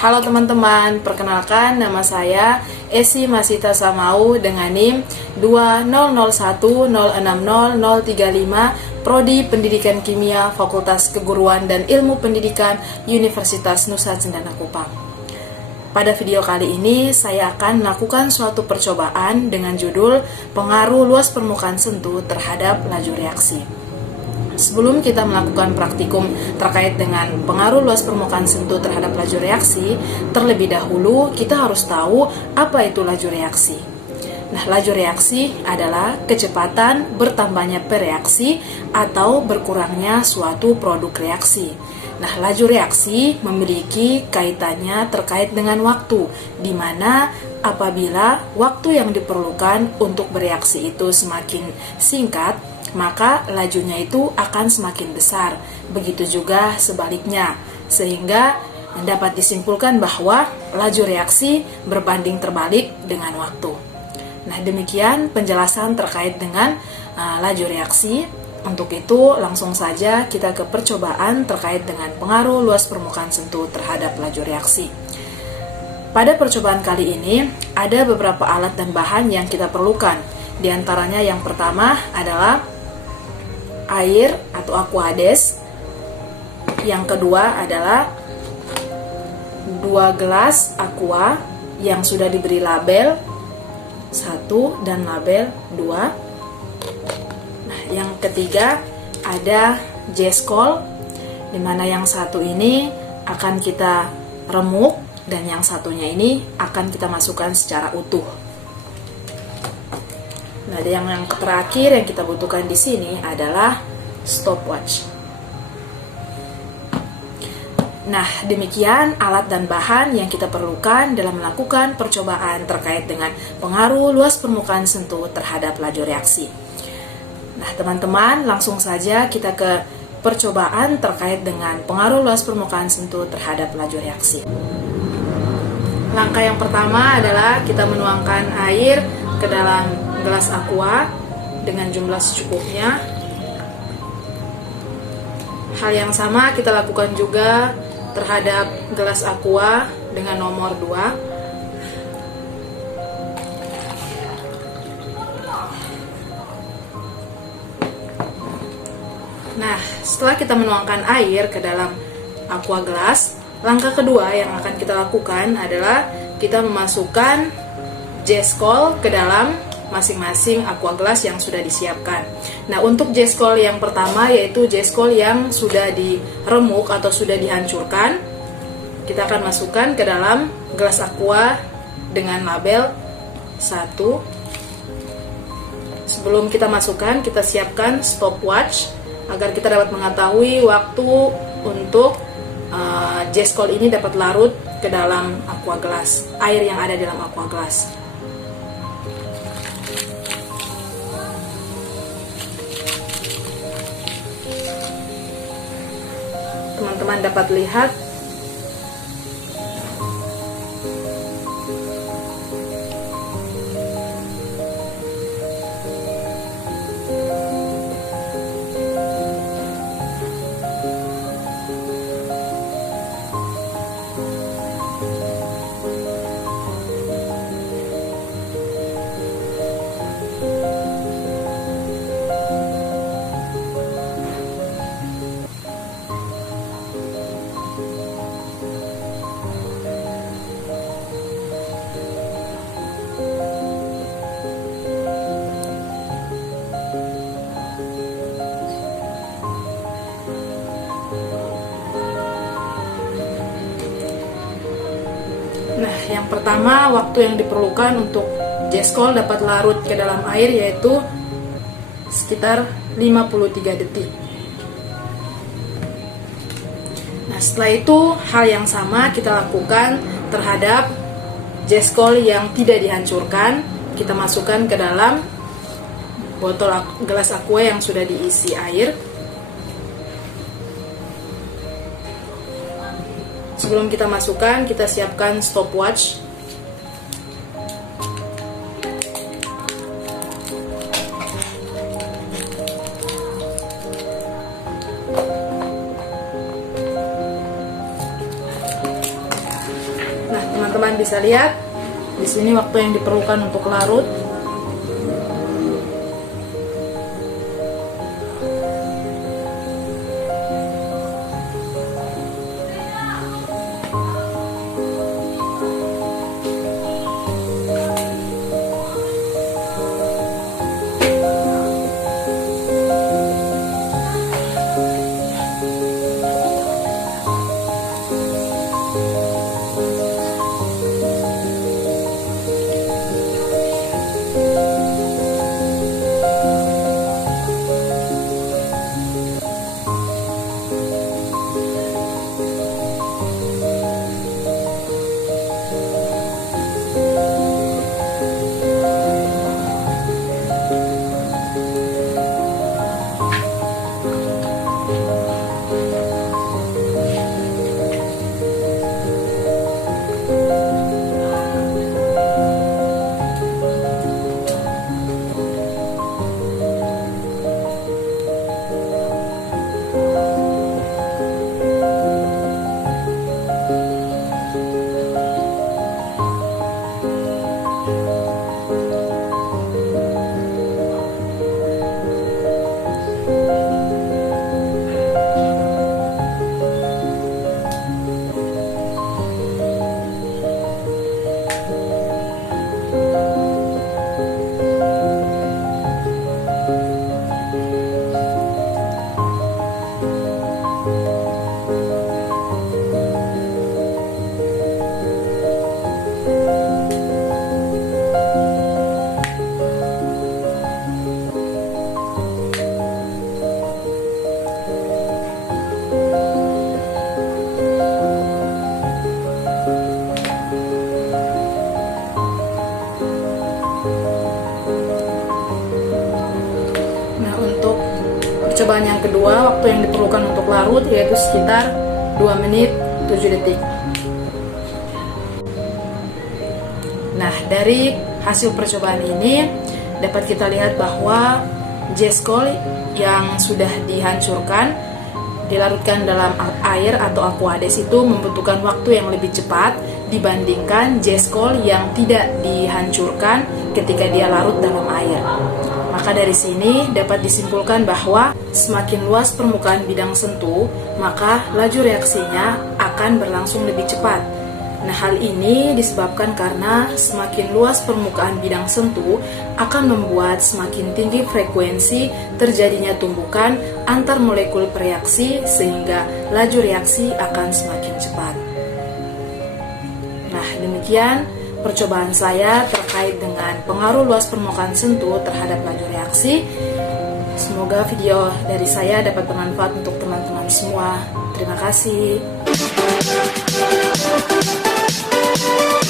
Halo teman-teman, perkenalkan nama saya Esi Masita Samau dengan NIM 20010600035 Prodi Pendidikan Kimia Fakultas Keguruan dan Ilmu Pendidikan Universitas Nusa Cendana Kupang. Pada video kali ini saya akan melakukan suatu percobaan dengan judul pengaruh luas permukaan sentuh terhadap laju reaksi. Sebelum kita melakukan praktikum terkait dengan pengaruh luas permukaan sentuh terhadap laju reaksi, terlebih dahulu kita harus tahu apa itu laju reaksi. Nah, laju reaksi adalah kecepatan bertambahnya pereaksi atau berkurangnya suatu produk reaksi. Nah, laju reaksi memiliki kaitannya terkait dengan waktu, di mana apabila waktu yang diperlukan untuk bereaksi itu semakin singkat, maka lajunya itu akan semakin besar. Begitu juga sebaliknya, sehingga dapat disimpulkan bahwa laju reaksi berbanding terbalik dengan waktu. Nah, demikian penjelasan terkait dengan laju reaksi. Untuk itu, langsung saja kita ke percobaan terkait dengan pengaruh luas permukaan sentuh terhadap laju reaksi. Pada percobaan kali ini, ada beberapa alat dan bahan yang kita perlukan. Di antaranya yang pertama adalah air atau aquades. Yang kedua adalah 2 gelas aqua yang sudah diberi label 1 dan label 2. Nah, yang ketiga ada J-Scol, di mana yang satu ini akan kita remuk dan yang satunya ini akan kita masukkan secara utuh. Nah, yang terakhir yang kita butuhkan di sini adalah stopwatch. Nah, demikian alat dan bahan yang kita perlukan dalam melakukan percobaan terkait dengan pengaruh luas permukaan sentuh terhadap laju reaksi. Nah, teman-teman, langsung saja kita ke percobaan terkait dengan pengaruh luas permukaan sentuh terhadap laju reaksi. Langkah yang pertama adalah kita menuangkan air ke dalam gelas aqua dengan jumlah secukupnya. Hal yang sama kita lakukan juga terhadap gelas aqua dengan nomor 2. Nah, setelah kita menuangkan air ke dalam aqua gelas, langkah kedua yang akan kita lakukan adalah kita memasukkan J-Scol ke dalam masing-masing aqua gelas yang sudah disiapkan. Nah, untuk J-Scol yang pertama yaitu J-Scol yang sudah diremuk atau sudah dihancurkan, kita akan masukkan ke dalam gelas aqua dengan label 1. Sebelum kita masukkan, kita siapkan stopwatch agar kita dapat mengetahui waktu untuk J-Scol ini dapat larut ke dalam aqua gelas, air yang ada dalam aqua gelas. Teman-teman dapat lihat Nah, yang pertama waktu yang diperlukan untuk J-Scol dapat larut ke dalam air yaitu sekitar 53 detik. Nah, setelah itu hal yang sama kita lakukan terhadap J-Scol yang tidak dihancurkan. Kita masukkan ke dalam botol gelas aqua yang sudah diisi air. Sebelum kita masukkan, kita siapkan stopwatch. bisa lihat di sini waktu yang diperlukan untuk larut. Percobaan yang kedua, waktu yang diperlukan untuk larut yaitu sekitar 2 menit 7 detik. Nah, dari hasil percobaan ini dapat kita lihat bahwa jeskol yang sudah dihancurkan dilarutkan dalam air atau aquades itu membutuhkan waktu yang lebih cepat dibandingkan jeskol yang tidak dihancurkan ketika dia larut dalam air. Maka dari sini dapat disimpulkan bahwa semakin luas permukaan bidang sentuh, maka laju reaksinya akan berlangsung lebih cepat. Nah, hal ini disebabkan karena semakin luas permukaan bidang sentuh akan membuat semakin tinggi frekuensi terjadinya tumbukan antar molekul bereaksi sehingga laju reaksi akan semakin cepat. Nah, demikian percobaan saya terkait dengan pengaruh luas permukaan sentuh terhadap laju reaksi. Semoga video dari saya dapat bermanfaat untuk teman-teman semua. Terima kasih.